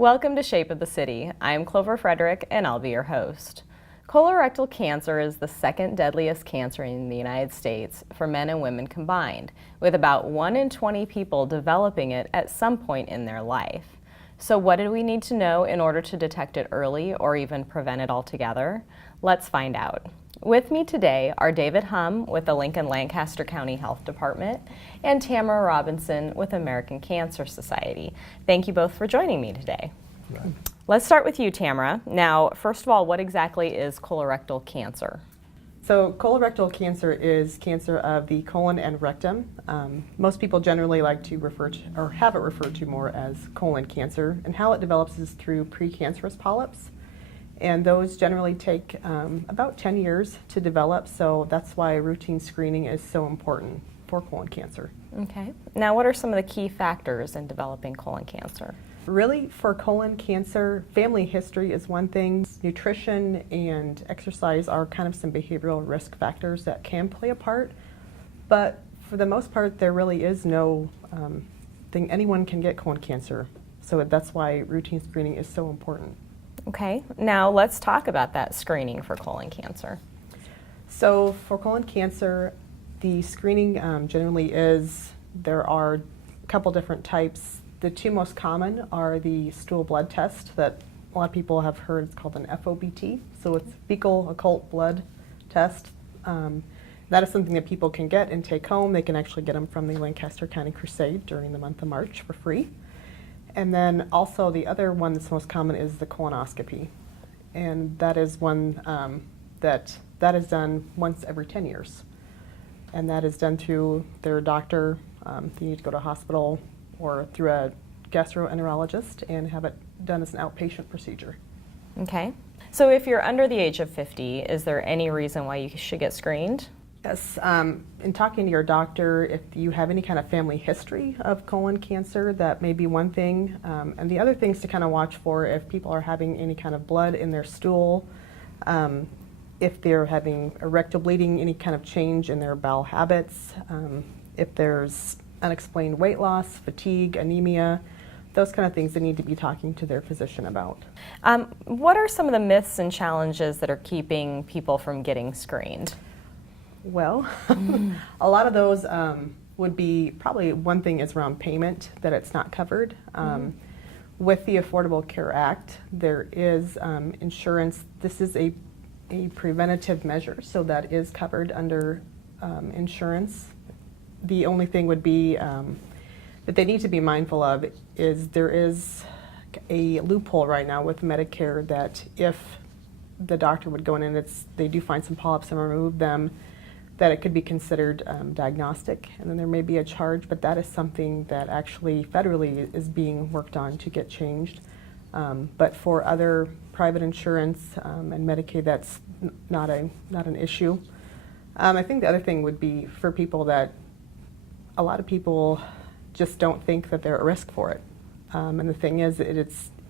Welcome to Shape of the City. I'm Clover Frederick and I'll be your host. Colorectal cancer is the second deadliest cancer in the United States for men and women combined, with about 1 in 20 people developing it at some point in their life. So what do we need to know in order to detect it early or even prevent it altogether? Let's find out. With me today are David Humm with the Lincoln-Lancaster County Health Department and Tamara Robinson with American Cancer Society. Thank you both for joining me today. Right. Let's start with you, Tamara. Now, first of all, what exactly is colorectal cancer? So colorectal cancer is cancer of the colon and rectum. Most people generally like to refer to, or have it referred to more as colon cancer, and how it develops is through precancerous polyps. And those generally take about 10 years to develop, so that's why routine screening is so important for colon cancer. Okay. Now, what are some of the key factors in developing colon cancer? Really, for colon cancer, family history is one thing. Nutrition and exercise are kind of some behavioral risk factors that can play a part, but for the most part, there really is no thing. Anyone can get colon cancer, so that's why routine screening is so important. Okay, now let's talk about that screening for colon cancer. So for colon cancer, the screening generally is, there are a couple different types. The two most common are the stool blood test that a lot of people have heard. It's called an FOBT, so it's fecal occult blood test. That is something that people can get and take home. They can actually get them from the Lancaster County Crusade during the month of March for free. And then also the other one that's most common is the colonoscopy, and that is one that is done once every 10 years, and that is done through their doctor. They need to go to a hospital or through a gastroenterologist and have it done as an outpatient procedure. Okay, so if you're under the age of 50, is there any reason why you should get screened? Yes, in talking to your doctor, if you have any kind of family history of colon cancer, that may be one thing. And the other things to kind of watch for, if people are having any kind of blood in their stool, if they're having rectal bleeding, any kind of change in their bowel habits, if there's unexplained weight loss, fatigue, anemia, those kind of things they need to be talking to their physician about. What are some of the myths and challenges that are keeping people from getting screened? Well, a lot of those would be, probably one thing is around payment, that it's not covered. With the Affordable Care Act, there is insurance. This is a preventative measure, so that is covered under insurance. The only thing would be that they need to be mindful of is there is a loophole right now with Medicare that if the doctor would go in and they do find some polyps and remove them, that it could be considered diagnostic, and then there may be a charge, but that is something that actually federally is being worked on to get changed. But for other private insurance and Medicaid, that's not an issue. I think the other thing would be for people that a lot of people just don't think that they're at risk for it. And the thing is, it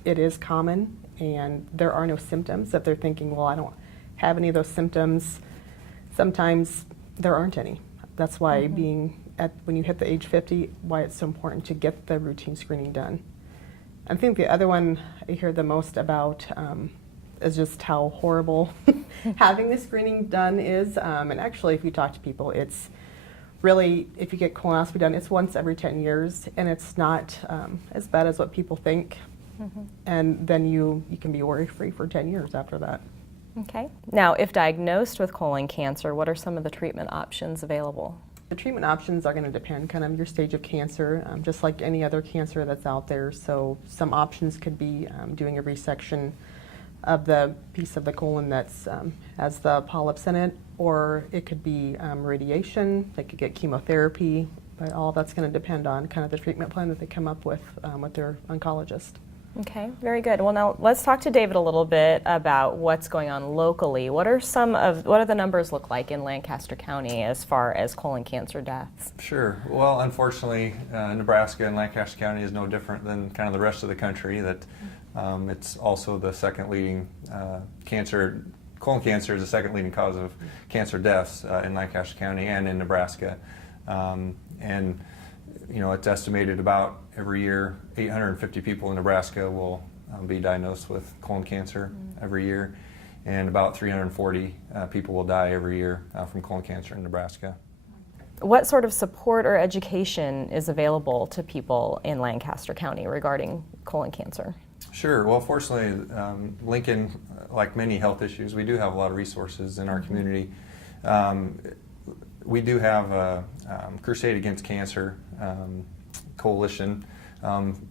is common, and there are no symptoms. If they're thinking, well, I don't have any of those symptoms, sometimes there aren't any. That's why when you hit the age 50, why it's so important to get the routine screening done. I think the other one I hear the most about is just how horrible having the screening done is. And actually, if you talk to people, it's really, if you get colonoscopy done, it's once every 10 years, and it's not as bad as what people think. And then you can be worry-free for 10 years after that. Okay. Now, if diagnosed with colon cancer, what are some of the treatment options available? The treatment options are going to depend kind of your stage of cancer, just like any other cancer that's out there. So some options could be doing a resection of the piece of the colon that's has the polyps in it, or it could be radiation. They could get chemotherapy, but all that's going to depend on kind of the treatment plan that they come up with their oncologist. Okay, very good. Well, now let's talk to David a little bit about what's going on locally. What do the numbers look like in Lancaster County as far as colon cancer deaths? Sure. Well, unfortunately, Nebraska and Lancaster County is no different than kind of the rest of the country. That it's also the second leading cancer. Colon cancer is the second leading cause of cancer deaths in Lancaster County and in Nebraska, and you know, it's estimated about every year 850 people in Nebraska will be diagnosed with colon cancer every year, and about 340 people will die every year from colon cancer in Nebraska. What sort of support or education is available to people in Lancaster County regarding colon cancer? Sure. Well, fortunately, Lincoln, like many health issues, we do have a lot of resources in our community. We do have a Crusade Against Cancer coalition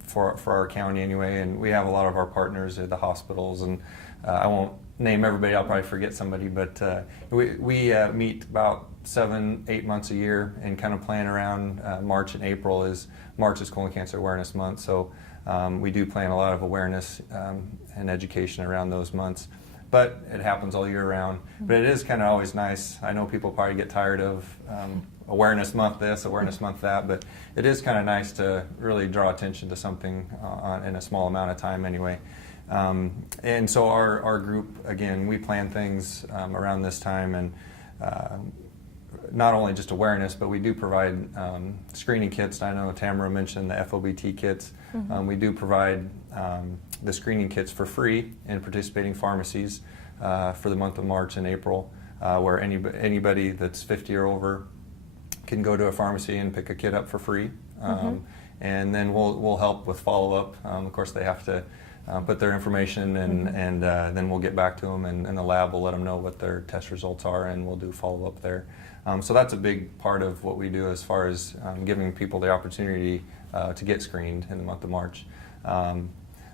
for our county anyway, and we have a lot of our partners at the hospitals, and I won't name everybody, I'll probably forget somebody, but we meet about 7-8 months a year and kind of plan around March and April. March is Colon Cancer Awareness Month, so we do plan a lot of awareness and education around those months. But it happens all year round. But it is kind of always nice. I know people probably get tired of Awareness Month this, Awareness Month that, but it is kind of nice to really draw attention to something in a small amount of time anyway. And so our group, again, we plan things around this time, and not only just awareness, but we do provide screening kits. I know Tamara mentioned the FOBT kits. We do provide the screening kits for free in participating pharmacies for the month of March and April, where anybody that's 50 or over can go to a pharmacy and pick a kit up for free. And then we'll help with follow-up. Of course, they have to put their information in, and then we'll get back to them, and the lab will let them know what their test results are, and we'll do follow-up there. So that's a big part of what we do as far as giving people the opportunity to get screened in the month of March.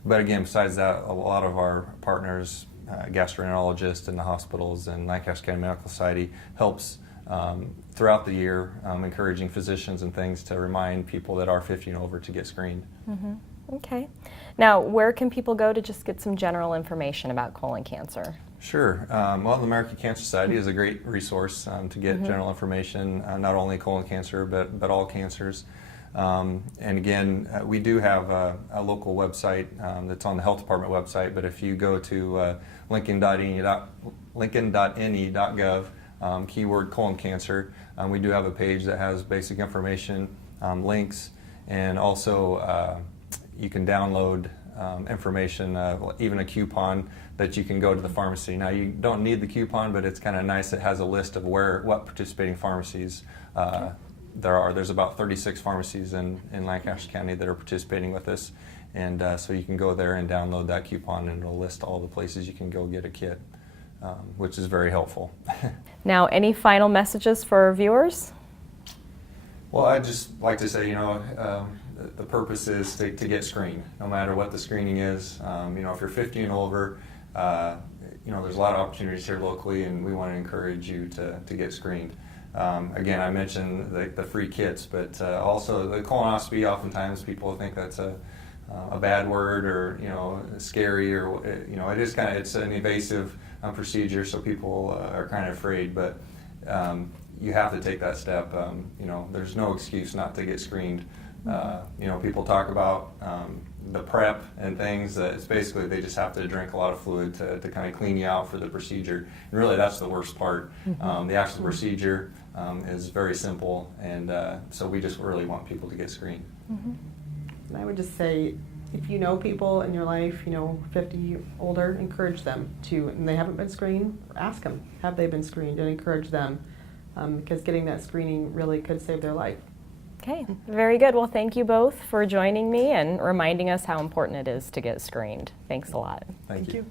But again, besides that, a lot of our partners, gastroenterologists in the hospitals and Lancaster County Medical Society, helps throughout the year, encouraging physicians and things to remind people that are 50 and over to get screened. Okay. Now, where can people go to just get some general information about colon cancer? Sure. Well, the American Cancer Society is a great resource to get general information, not only colon cancer, but all cancers. And again, we do have a local website that's on the health department website, but if you go to lincoln.ne.gov, keyword colon cancer, we do have a page that has basic information, links, and also you can download information, even a coupon that you can go to the pharmacy. Now, you don't need the coupon, but it's kind of nice. It has a list of what participating pharmacies there are. There's about 36 pharmacies in Lancaster County that are participating with us, and so you can go there and download that coupon, and it'll list all the places you can go get a kit, which is very helpful. Now, any final messages for our viewers? Well, I'd just like to say, the purpose is to get screened, no matter what the screening is. If you're 50 and over, there's a lot of opportunities here locally, and we want to encourage you to get screened. Again, I mentioned the free kits, but also the colonoscopy. Oftentimes, people think that's a bad word, or scary, or it is it's an invasive procedure, so people are kind of afraid. But you have to take that step. There's no excuse not to get screened. People talk about the prep and things. It's basically they just have to drink a lot of fluid to kind of clean you out for the procedure. And really, that's the worst part. The actual procedure is very simple, and so we just really want people to get screened. And I would just say, if you know people in your life, 50 older, encourage them to, and they haven't been screened, ask them, have they been screened, and encourage them, because getting that screening really could save their life. Okay, very good. Well, thank you both for joining me and reminding us how important it is to get screened. Thanks a lot. Thank you. you.